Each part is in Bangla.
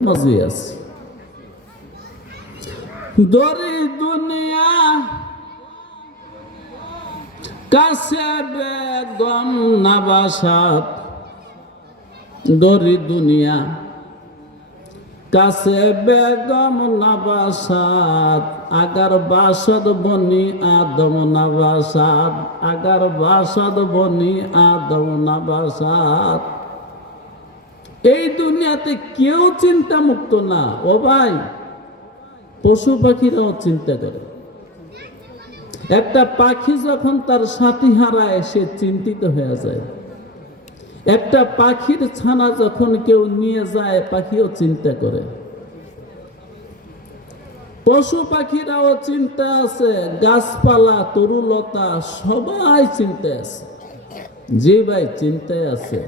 মাঝে আছি। দরি দুনিয়া কাছে বেগম নাবাসাত, দরি দুনিয়া কাছে বেগম নাবাসাত, আগার বাসদ বনি আদম নাবাসাত, আগার বাসদ বনি আদম নাবাসাত। এই দুনিয়াতে কেউ চিন্তা মুক্ত না। ও ভাই, পশু পাখিরাও চিন্তা করে। একটা পাখি যখন তার সাথী হারায় সে চিন্তিত হয়ে যায়। একটা পাখির ছানা যখন কেউ নিয়ে যায় পাখিও চিন্তা করে। পশু পাখিরাও চিন্তা আছে, গাছপালা তরুলতা সবাই চিন্তায় আছে। জি ভাই, চিন্তায় আছে।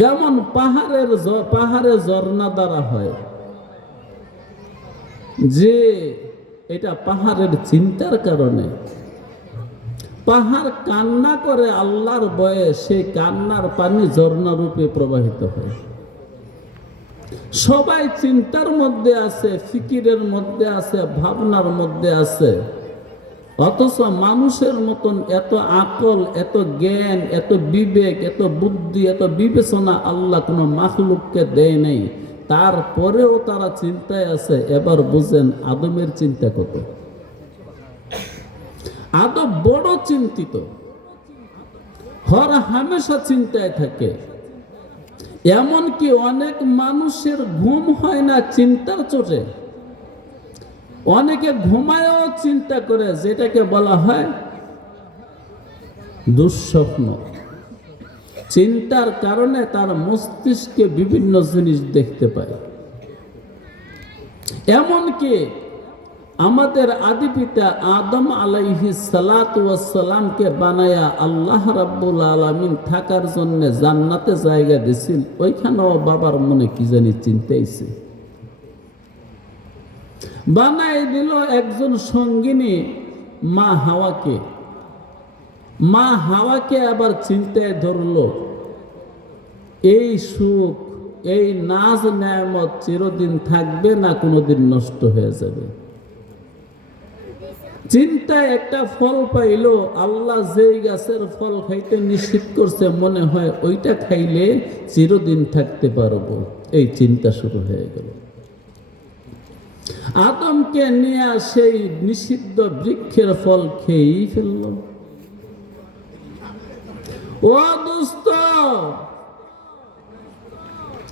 যেমন পাহাড়ে ঝর্ণা দ্বারা হয়, যে এটা পাহাড়ের চিন্তার কারণে। পাহাড় কান্না করে আল্লাহর ভয়ে, সেই কান্নার পানি ঝর্ণা রূপে প্রবাহিত হয়। সবাই চিন্তার মধ্যে আছে, ফিকিরের মধ্যে আছে, ভাবনার মধ্যে আছে। অথচ মানুষের মতন এত আকল, এত জ্ঞান, এত বিবেক, এত বুদ্ধি, এত বিবেচনা আল্লাহ কোনো মাখলুককে দেয় নাই। তারপরেও তারা চিন্তায় আছে। এবার বুঝেন আদমের চিন্তা কত। আদম বড় চিন্তিত, হর হামেশা চিন্তায় থাকে। এমনকি অনেক মানুষের ঘুম হয় না চিন্তার চোটে। অনেকে ঘুমায়ও চিন্তা করে, যেটাকে বলা হয় দুঃস্বপ্ন। চিন্তার কারণে তার মস্তিষ্কে বিভিন্ন জিনিস দেখতে পায়। এমনকি আমাদের আদি পিতা আদম আলাইহিস সালাতু ওয়াস সালামকে বানায়া আল্লাহ রাব্বুল আলামিন থাকার জন্য জান্নাতে জায়গা দিয়েছিল। ওইখানেও বাবার মনে কি জানি চিন্তাইছে। বানাই দিল একজন সঙ্গিনী মা হাওয়াকে। মা হাওয়াকে আবার চিন্তায় ধরলো, এই সুখ, এই নাজ নেয়ামত চিরদিন থাকবে না কোনোদিন নষ্ট হয়ে যাবে। চিন্তায় একটা ফল পাইলো, আল্লাহ যেই গাছের ফল খাইতে নিষেধ করছে মনে হয় ওইটা খাইলে চিরদিন থাকতে পারবো। এই চিন্তা শুরু হয়ে গেল। আদমকে নিয়ে সেই নিষিদ্ধ বৃক্ষের ফল খেয়েই ফেলল। ও দোস্ত,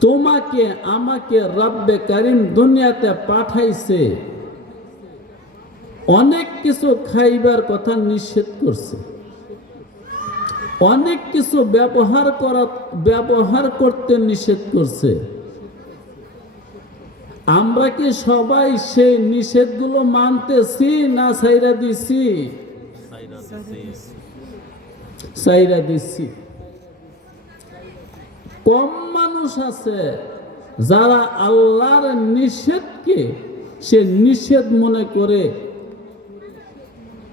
তোমাকে আমাকে রব্বে কারিম দুনিয়াতে পাঠাইছে, অনেক কিছু খাইবার কথা নিষেধ করছে, অনেক কিছু ব্যবহার করতে নিষেধ করছে। আমরা কি সবাই সেই নিষেধগুলো মানতেছি না ছাইরা দিছি? ছাইরা দিছি। কম মানুষ আছে যারা আল্লাহর নিষেধকে সে নিষেধ মনে করে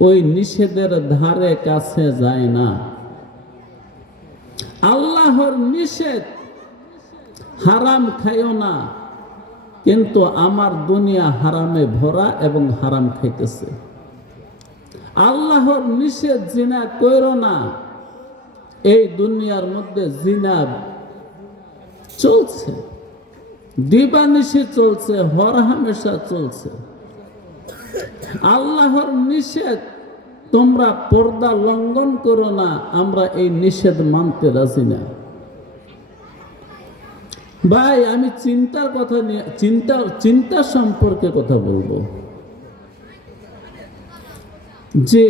ওই নিষেধের ধারে কাছে যায় না। আল্লাহর নিষেধ, হারাম খাইও না, কিন্তু আমার দুনিয়া হারামে ভরা এবং হারাম খাইতেছে। আল্লাহর নিষেধ জিনা কইরো না, এই দুনিয়ার মধ্যে জিনা চলছে, দিবানিশি চলছে, হর হামেশা চলছে। আল্লাহর নিষেধ, তোমরা পর্দা লঙ্ঘন করো না, আমরা এই নিষেধ মানতে রাজি না। ভাই, আমি চিন্তার কথা নিয়ে চিন্তা সম্পর্কে কথা বলবো। যে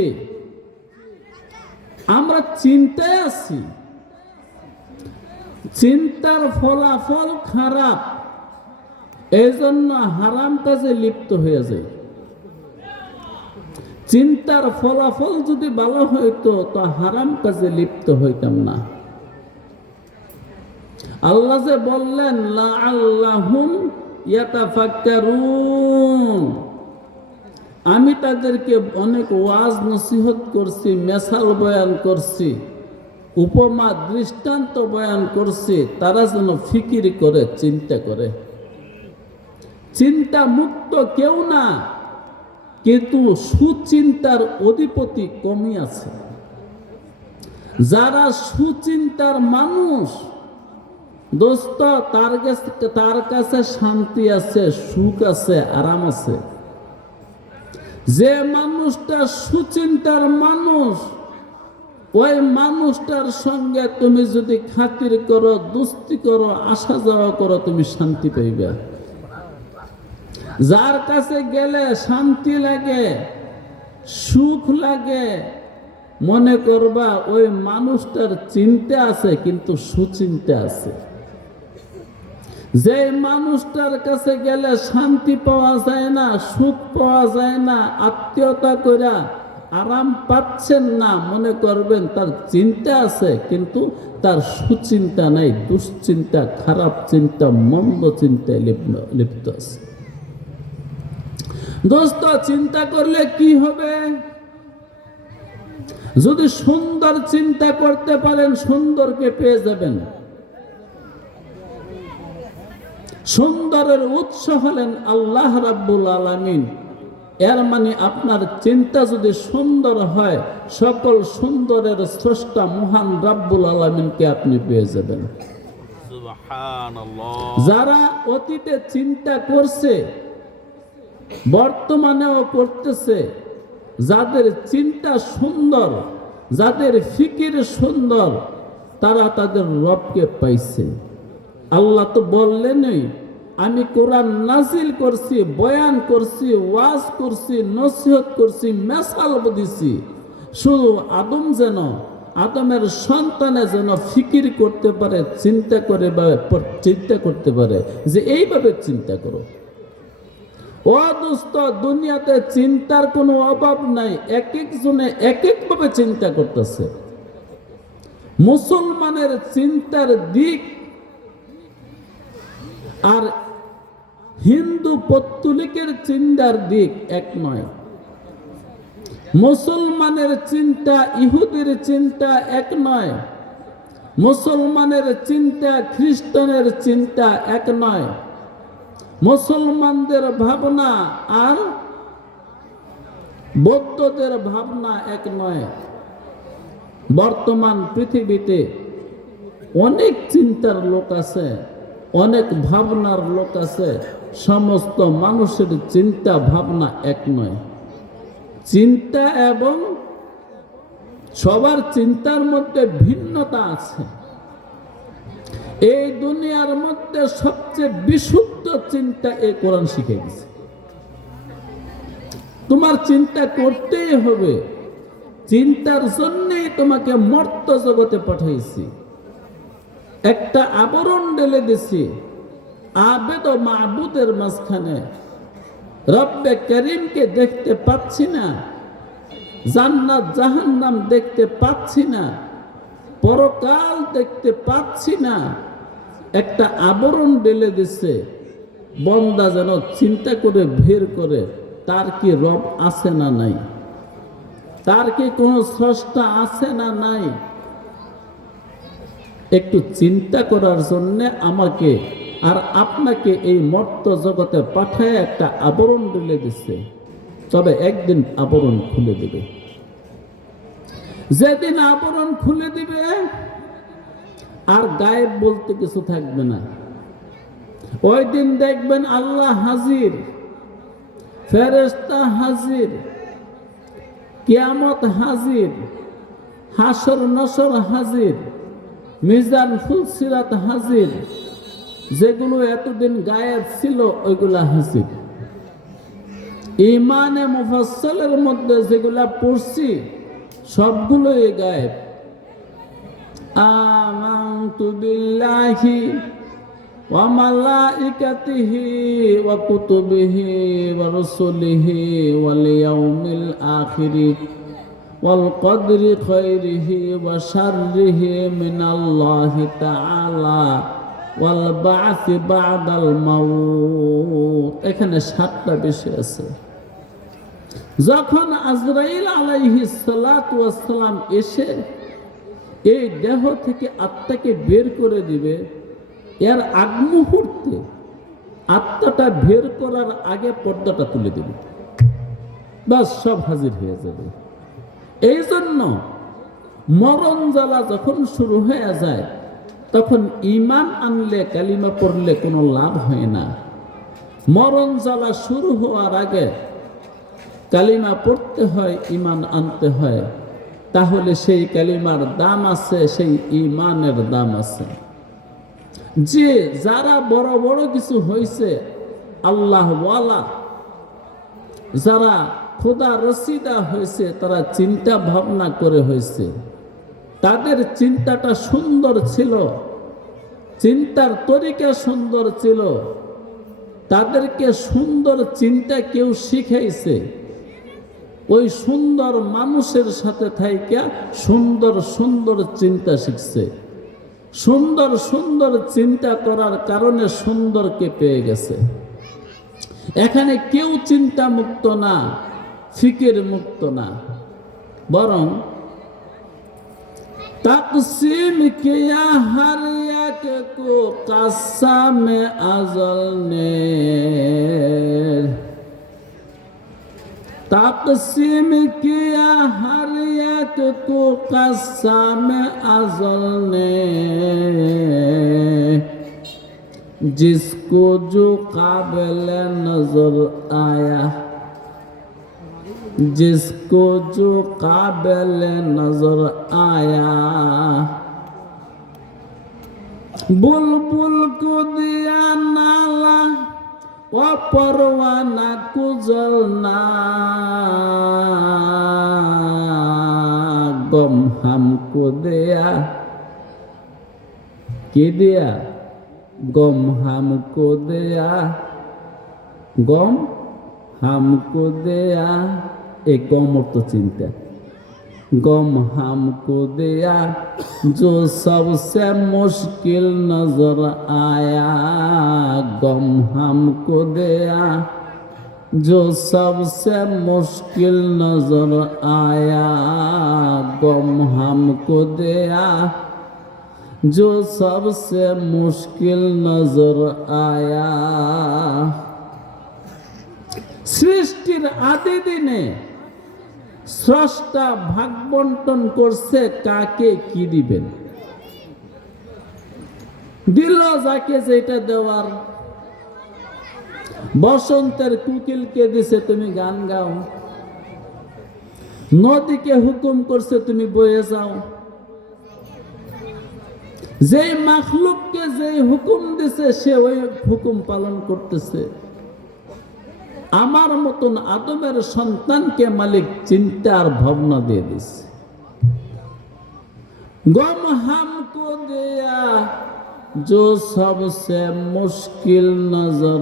আমরা চিন্তায় আছি, চিন্তার ফলাফল খারাপ, এই জন্য হারাম কাজে লিপ্ত হয়ে যায়। চিন্তার ফলাফল যদি ভালো হইতো তো হারাম কাজে লিপ্ত হইতাম না। আল্লাহ যে বললেন লাআল্লাহুম ইয়াতাফাক্কারুন, আমি তাদেরকে অনেক ওয়াজ নসিহত করছি, মেসাল বয়ান করছি, উপমা দৃষ্টান্ত বয়ান করছি, তারা যেন ফিকির করে, চিন্তা করে। চিন্তা মুক্ত কেউ না, কিন্তু সুচিন্তার অধিপতি কমই আছে। যারা সুচিন্তার মানুষ দোস্ত, তার কাছে শান্তি আছে, সুখ আছে, আরাম আছে। যে মানুষটা সুচিন্তার মানুষ, ওই মানুষটার সঙ্গে তুমি যদি খাতির করো, দোস্তি করো, আসা যাওয়া করো, তুমি শান্তি পাইবে। যার কাছে গেলে শান্তি লাগে, সুখ লাগে, মনে করবা ওই মানুষটার চিন্তা আছে, কিন্তু সুচিন্তা আছে। যে মানুষটার কাছে গেলে শান্তি পাওয়া যায় না, সুখ পাওয়া যায় না, আত্মীয়তা কইরা আরাম পাচ্ছেন না, মনে করবেন তার চিন্তা আছে, কিন্তু তার সুচিন্তা নাই, দুশ্চিন্তা, খারাপ চিন্তা, মন্দ চিন্তায় লিপ্ত আছে। দোস্ত, চিন্তা করলে কি হবে? যদি সুন্দর চিন্তা করতে পারেন, সুন্দরকে পেয়ে যাবেন। সুন্দরের উৎস হলেন আল্লাহ রাব্বুল আলামিন। এর মানে আপনার চিন্তা যদি সুন্দর হয়, সকল সুন্দরের স্রষ্টা মহান রাব্বুল আলামিনকে আপনি পেয়ে যাবেন। সুবহানাল্লাহ। যারা অতীতে চিন্তা করছে, বর্তমানেও করতেছে, যাদের চিন্তা সুন্দর, যাদের ফিকির সুন্দর, তারা তাদের রবকে পাইছে। আল্লাহ তো বললেনই, আমি কোরআন নাজিল করছি, বয়ান করছি, ওয়াজ করছি, নসিহত করছি, মেসাল দিছি, শুধু আদমের সন্তানে যেন ফিকির করতে পারে, চিন্তা করতে পারে যে এইভাবে চিন্তা করো। ও দোস্ত, দুনিয়াতে চিন্তার কোনো অভাব নাই, এক একজনে এক একভাবে চিন্তা করতেছে। মুসলমানের চিন্তার দিক আর হিন্দু পত্তলিকের চিন্তার দিক এক নয়। মুসলমানের চিন্তা ইহুদির চিন্তা এক নয়। মুসলমানের চিন্তা খ্রিস্টানের চিন্তা এক নয়। মুসলমানদের ভাবনা আর বৌদ্ধদের ভাবনা এক নয়। বর্তমান পৃথিবীতে অনেক চিন্তার লোক আছে, অনেক ভাবনার লোক আছে। সমস্ত মানুষের চিন্তা ভাবনা এক নয়। চিন্তা এবং সবার চিন্তার মধ্যে ভিন্নতা আছে। এই দুনিয়ার মধ্যে সবচেয়ে বিশুদ্ধ চিন্তা এই কোরআন শিখে গেছে। তোমার চিন্তা করতেই হবে। চিন্তার জন্যই তোমাকে মর্ত জগতে পাঠাইছি। একটা আবরণ ঢেলে দিছি আবেদ ও মাবুদের মাঝখানে। রব্বে করিমকে দেখতে পাচ্ছি না, জান্নাত জাহান্নাম দেখতে পাচ্ছি না, পরকাল দেখতে পাচ্ছি না। একটা আবরণ ঢেলে দিছে, বন্দা যেন চিন্তা করে বের করে তার কি রব আছে না নাই, তার কি কোনো স্রষ্টা আছে না নাই। একটু চিন্তা করার জন্য আমাকে আর আপনাকে এই মর্ত জগতে পাঠায় একটা আবরণ ঢেলে দিচ্ছে। তবে একদিন আবরণ খুলে দিবে। যেদিন আবরণ খুলে দিবে আর গায়েব বলতে কিছু থাকবে না। ওই দিন দেখবেন আল্লাহ হাজির, ফেরেশতা হাজির, কিয়ামত হাজির, হাসর নসর হাজির, মিজান ফুলসিরাত হাজির। যেগুলো এতদিন গায়েব ছিল ওইগুলা হাজির। ইমানে মুফাসসালের মধ্যে যেগুলা পড়ছি সবগুলোই গায়েব। আমানতু বিল্লাহি ওয়া মালাইকাতিহি ওয়া কুতুবিহি ওয়া রাসূলিহি ওয়াল ইয়াউমিল আখিরি ওয়াল কদরি খাইরিহি ওয়া শাররিহি মিনাল্লাহি তাআলা ওয়াল বা'সি বা'দাল মাউত। এখানে 7টা বিষয় আছে। যখন আজরাইল আলাইহিস সালাতু ওয়াস সালাম এসে এই দেহ থেকে আত্মাকে বের করে দিবে, এর আগ মুহূর্তে আত্মাটা বের করার আগে পর্দাটা তুলে দেবে, বাস সব হাজির হয়ে যাবে। এই জন্য মরণ জ্বালা যখন শুরু হয়ে যায় তখন ঈমান আনলে, কালিমা পড়লে কোনো লাভ হয় না। মরণ জ্বালা শুরু হওয়ার আগে কালিমা পড়তে হয়, ঈমান আনতে হয়, তাহলে সেই কালিমার দাম আছে, সেই ঈমানের দাম আছে। যে যারা বড় বড় কিছু হয়েছে, আল্লাহ ওয়ালা যারা খোদা রসিদা হয়েছে, তারা চিন্তা ভাবনা করে হয়েছে, তাদের চিন্তাটা সুন্দর ছিল, চিন্তার তরিকা সুন্দর ছিল, তাদেরকে সুন্দর চিন্তা কেউ শিখাইছে, ওই সুন্দর মানুষের সাথে থাইকা সুন্দর সুন্দর চিন্তা শিখছে, সুন্দর সুন্দর চিন্তা করার কারণে সুন্দরকে পেয়ে গেছে। এখানে কেউ চিন্তা মুক্ত না, ফিকির মুক্ত না, বরং तक़सीम किया हर एक को कसम अज़ल ने, तक़सीम किया हर एक को कसम अज़ल ने, जिसको जो काबिल नजर आया, जिसको जो काबिल नजर आया, बुलबुल को दिया नाला व परवाना को जलना, गम हमको दिया, के दिया, गम हमको दिया, गम हमको दिया, एक गम तो चिंता, गम हमको दिया जो सबसे मुश्किल नजर आया, गम हमको दिया जो सबसे मुश्किल नजर आया, गम हमको दिया जो सबसे मुश्किल नजर आया। সৃষ্টির আদি দিনে স্রষ্টা ভাগ বন্টন করছে কাকে কি দিবেন, দিল যাকে যেটা দেওয়ার। বসন্তের কুকিলকে দিছে তুমি গান গাও, নদীকে হুকুম করছে তুমি বয়ে যাও। যেই মাখলুককে যেই হুকুম দিছে সে ওই হুকুম পালন করতেছে। আমার মতন আদমের সন্তানকে মালিক চিন্তা আর ভাবনা দিয়ে দিছে। গম হামকো দেয়া जो सबसे मुश्किल नजर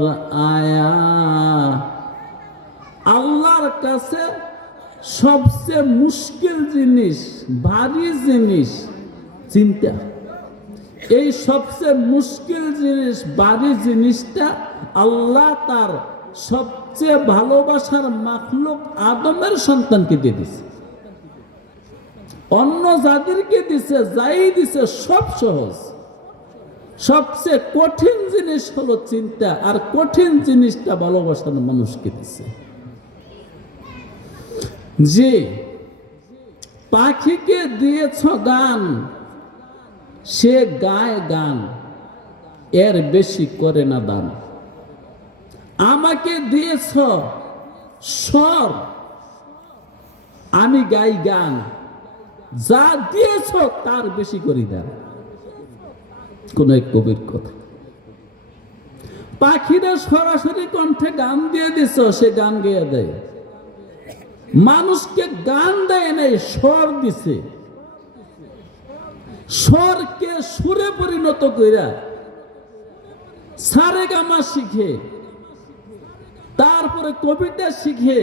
आया, আল্লাহর কাছে সবচেয়ে মুশকিল জিনিস, ভারী জিনিস চিন্তা। এই সবচেয়ে মুশকিল জিনিস, ভারী জিনিসটা আল্লাহ তার সবচেয়ে ভালোবাসার মাখলুক আদমের সন্তানকে দিয়ে দিছে। অন্য যাদেরকে দিছে, যাই দিছে সব সহজ। সবচেয়ে কঠিন জিনিস হলো চিন্তা, আর কঠিন জিনিসটা ভালোবাসার মানুষকে দিছে। যে পাখিকে দিয়েছ গান, সে গায় গান, এর বেশি করে না দান। আমাকে দিয়েছ স্বর, আমি গাই গান, যা দিয়েছ তার বেশি করি দান। কোন এক কবির কথা। পাখিরা সরাসরি কণ্ঠে গান দিয়ে দিছ, সে গান গেয়ে দেয়। মানুষকে গান দেয় নাই, স্বর দিছে। স্বরকে সুরে পরিণত কইরা সারে গামা শিখে, তারপরে কবিতা শিখে,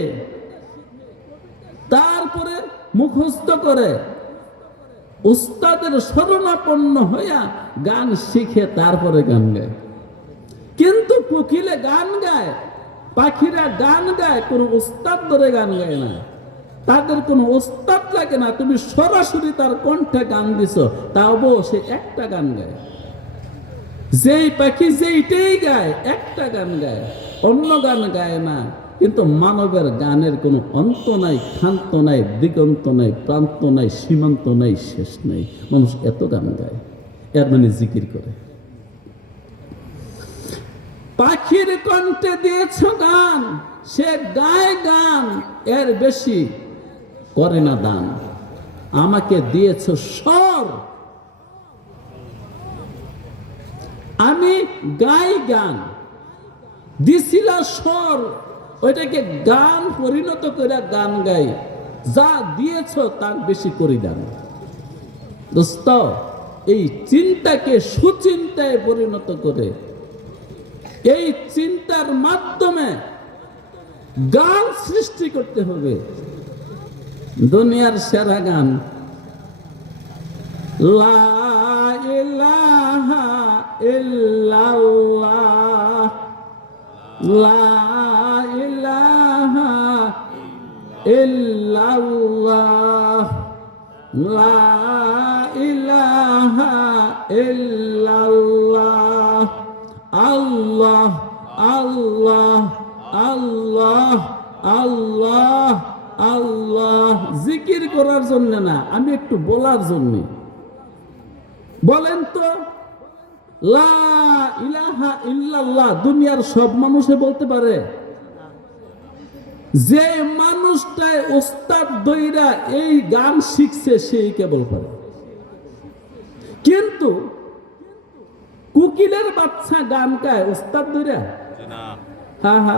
তারপরে মুখস্থ করে, উস্তাদের শরণাপন্ন হইয়া গান শিখে, তারপরে গান গায়। কিন্তু কোকিলে গান গায়, পাখিরা গান গায়, কোন উস্তাদ ধরে গান গায় না। তাদের কোনো ওস্তাদ লাগে না, তুমি সরাসরি তার কণ্ঠে গান দিছো, তাও সে একটা গান গায়। যেই পাখি যেইটাই গায় একটা গান গায়, অন্য গান গায় না। কিন্তু মানবের গানের কোনো অন্ত নাই, ক্ষান্ত নাই, দিগন্ত নাই, প্রান্ত নাই, সীমান্ত নাই, শেষ নাই। মানুষ এত গান গায়, এর মানে জিকির করে। পাখির কণ্ঠে দিয়েছ গান, সে গায় গান, এর বেশি করে না দান। আমাকে দিয়েছ স্বর, আমি গাই গান। দিছিলা স্বর, ওইটাকে গান পরিণত করে গান গাই। যা দিয়েছ তার বেশি করি দান। দোস্ত, এই চিন্তাকে সুচিন্তায় পরিণত করে, এই চিন্তার মাধ্যমে গান সৃষ্টি করতে হবে। দুনিয়ার সেরা গান লা ইলাহা ইল্লাল্লাহ, লা ইলাহা ইল্লাল্লাহ, লা ইলাহা ইল্লাল্লাহ, আল্লাহ আল্লাহ আল্লাহ আল্লাহ আল্লাহ। জিকির করার জন্য না, আমি একটু বলার জন্য। বলেন তো, লা ইলাহা ইল্লাল্লাহ দুনিয়ার সব মানুষে বলতে পারে? যে মানুষটায় ওস্তাদ দইরা এই গান শিখছে সেই কেবল পারে। কিন্তু কুকিলের বাচ্চা গান গায় ওস্তাদ দইরা? হা হা।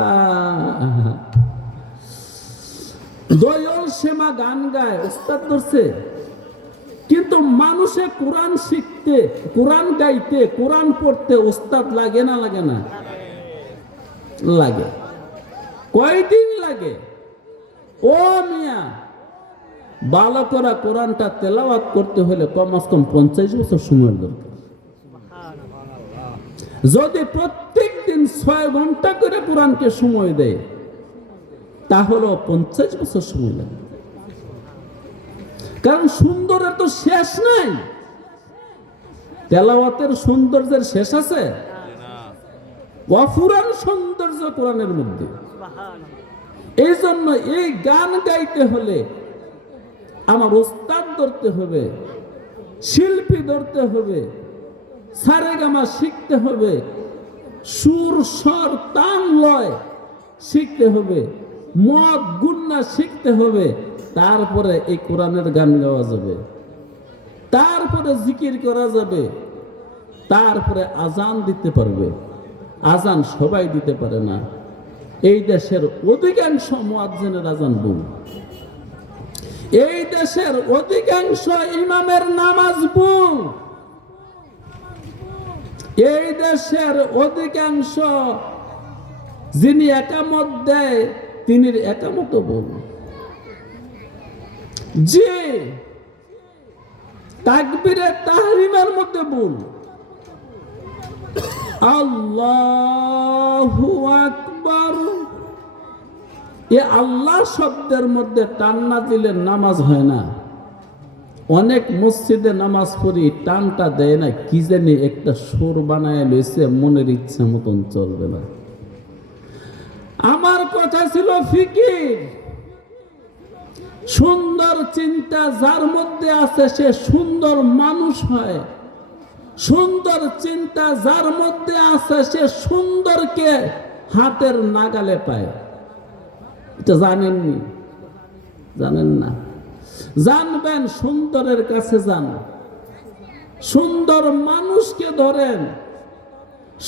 দয়াল শ্যামা গান গায় ওস্তাদ ধরছে? কিন্তু মানুষে কোরআন শিখতে, কোরআন গাইতে, কোরআন পড়তে ওস্তাদ লাগে না লাগে না? লাগে। কয়দিন লাগে? ও মিয়া, ভালো করে কোরআনটা তেলাওয়াত করতে হলে কমস কম 50 বছর সময় দরকার। যদি প্রত্যেক দিন 6 ঘন্টা করে কোরআনকে সময় দেয়, তাহলে 50 বছর সময় লাগে। কারণ সুন্দরের তো শেষ নাই। তেলাওয়াতের সৌন্দর্যের শেষ আছে? অফুরান সৌন্দর্য কোরআনের মধ্যে। এই জন্য এই গান গাইতে হলে আমার ওস্তাদ ধরতে হবে, শিল্পী ধরতে হবে, সারেগামা শিখতে হবে, সুর স্বর তান লয় শিখতে হবে, মদ গুন্না শিখতে হবে। তারপরে এই কোরআনের গান গাওয়া যাবে, তারপরে জিকির করা যাবে, তারপরে আজান দিতে পারবে। আজান সবাই দিতে পারে না। এই দেশের অধিকাংশ মুয়াজ্জিনের আজান ভুল। এই দেশের অধিকাংশ ইমামের নামাজ ভুল। এই দেশের অধিকাংশ যিনি একামত দেয় তিনি একামত ভুল। যে তাকবীরে তাহরিমের মধ্যে ভুল। আল্লাহু আকবার, এ আল্লাহ শব্দের মধ্যে টান না দিলে নামাজ হয় না। অনেক মসজিদে নামাজ পড়ি, টানটা দেয় না, কি জানি একটা সুর বানায় লইছে, মনের ইচ্ছা মতন চলবে না। আমার কথা ছিল ফিকির। সুন্দর চিন্তা যার মধ্যে আছে সে সুন্দর মানুষ হয়। সুন্দর চিন্তা যার মধ্যে আছে সে সুন্দরকে হাতের নাগালে পায়। এটা জানেননি? জানেন না? জানবেন, সুন্দরের কাছে যান, সুন্দর মানুষকে ধরেন,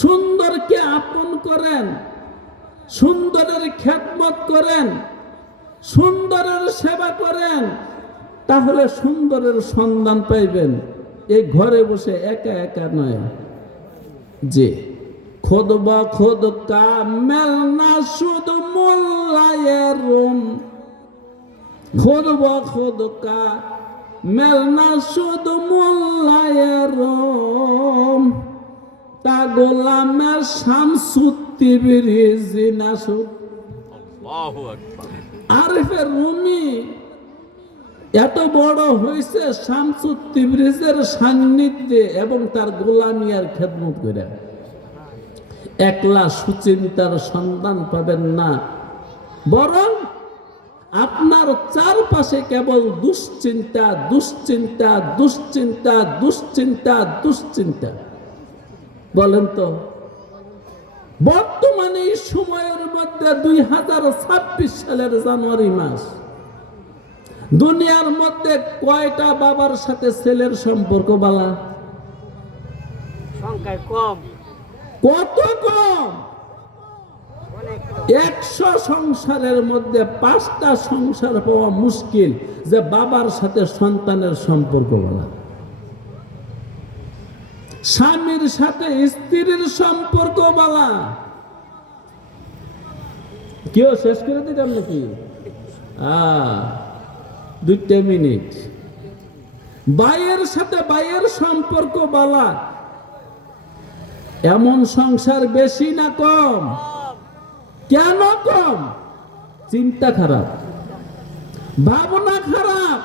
সুন্দরকে আপন করেন, সুন্দরের খেদমত করেন, সুন্দরের সেবা করেন, তাহলে সুন্দরের সন্ধান পাইবেন। এই ঘরে বসে একা একা নয়। যে খোদ বা খোদ কা মেলনা শুধু মোল্লায়ের রুম, খোদ বা খোদ কা মেলনা শুধু মোল্লায়ের রুম, তা গোলামের শামসুত্তি বিরিজি নাসুদ। আল্লাহু আকবার। আরিফের রুমি এত বড় হয়েছে শামসুত তিবরিজের সান্নিধ্যে এবং তার গোলামি আর খেদমত করে। একলা সুচিন্তার সন্ধান পাবেন না, বরং আপনার চারপাশে কেবল দুশ্চিন্তা, দুশ্চিন্তা, দুশ্চিন্তা, দুশ্চিন্তা, দুশ্চিন্তা। বলেন তো, বর্তমানে এই সময়ের মধ্যে 2026 সালের জানুয়ারি মাস, দুনিয়ার মধ্যে কয়টা বাবার সাথে ছেলের সম্পর্ক বালা? সংখ্যায় কম। কত কম! 100 সংসারের মধ্যে 5টা সংসার পাওয়া মুশকিল যে বাবার সাথে সন্তানের সম্পর্ক বলা। স্বামীর সাথে স্ত্রীর সম্পর্ক বলা। কেউ শেষ করে দিতাম নাকি? 2 মিনিট। ভাইয়ের সাথে ভাইয়ের সম্পর্ক বলা। এমন সংসার বেশি না কম? কেন কম? চিন্তা খারাপ, ভাবনা খারাপ।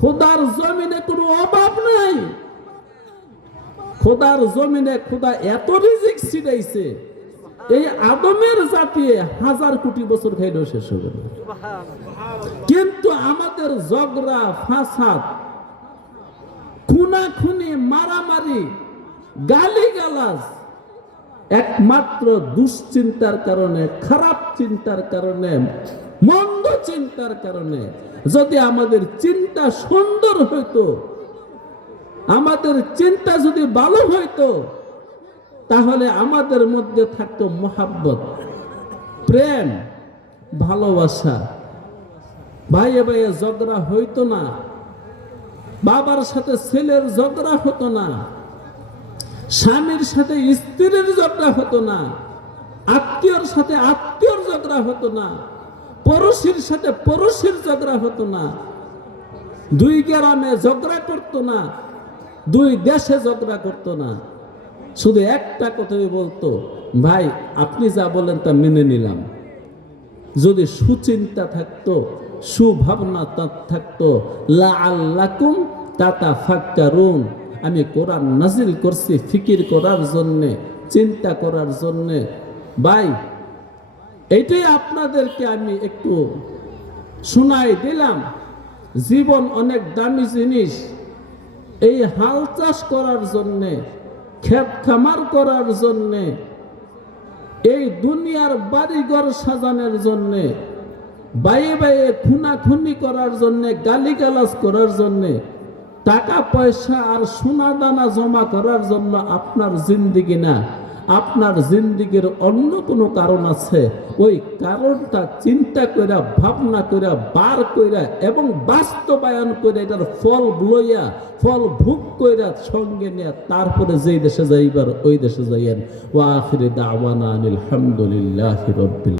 খোদার জমিনে কোনো অভাব নাই। খোদার জমিনে খোদা এত রিজিক ছিটাইছে, এই আদমের জাতি 1000 কোটি বছর খাইলেও শেষ হবে না। কিন্তু আমাদের ঝগড়া ফাসাদ, খুনাখুনি, মারামারি, গালিগালাজ একমাত্র দুশ্চিন্তার কারণে, খারাপ চিন্তার কারণে, মন্দ চিন্তার কারণে। যদি আমাদের চিন্তা সুন্দর হইতো, আমাদের চিন্তা যদি ভালো হইতো, তাহলে আমাদের মধ্যে থাকতো মোহাব্বত, প্রেম, ভালোবাসা। ভাইয়ে ভাইয়ে ঝগড়া হইতো না, বাবার সাথে ছেলের ঝগড়া হতো না, স্বামীর সাথে স্ত্রীর ঝগড়া হতো না, আত্মীয়র সাথে আত্মীয়র ঝগড়া হতো না, পড়োশীর সাথে পড়োশীর ঝগড়া হতো না, 2 গ্রামে ঝগড়া করতো না, 2 দেশে ঝগড়া করতো না। শুধু একটা কথাই বলতো, ভাই আপনি যা বলেন তা মেনে নিলাম। যদি সুচিন্তা থাকতো, সুভাবনা থাকতো, লাআল্লাকুম তাতাফাক্কারুন, আমি কোরআন নাজিল করছি ফিকির করার জন্যে, চিন্তা করার জন্যে। ভাই এইটাই আপনাদেরকে আমি একটু শোনাই দিলাম। জীবন অনেক দামি জিনিস। এই হাল চাষ করার জন্যে, ক্ষেত খামার করার জন্যে, এই দুনিয়ার বাড়িঘর সাজানোর জন্যে, বাইয়ে বাইয়ে খুনাখুনি করার জন্যে, গালিগালাজ করার জন্যে, টাকা পয়সা আর সোনা দানা জমা করার জন্য আপনার জিন্দিগি না, আপনার জিন্দিগির অন্য কোনো কারণ আছে। ওই কারণটা চিন্তা কইরা, ভাবনা কইরা, বার কইরা এবং বাস্তবায়ন করে এটার ফল লইয়া, ফল ভোগ কইরা সঙ্গে নিয়ে তারপরে যেই দেশে যাইবার ওই দেশে যাইয়েন। ওয়া আখিরি দাওয়ানা আনিল হামদুলিল্লাহি রাব্বিল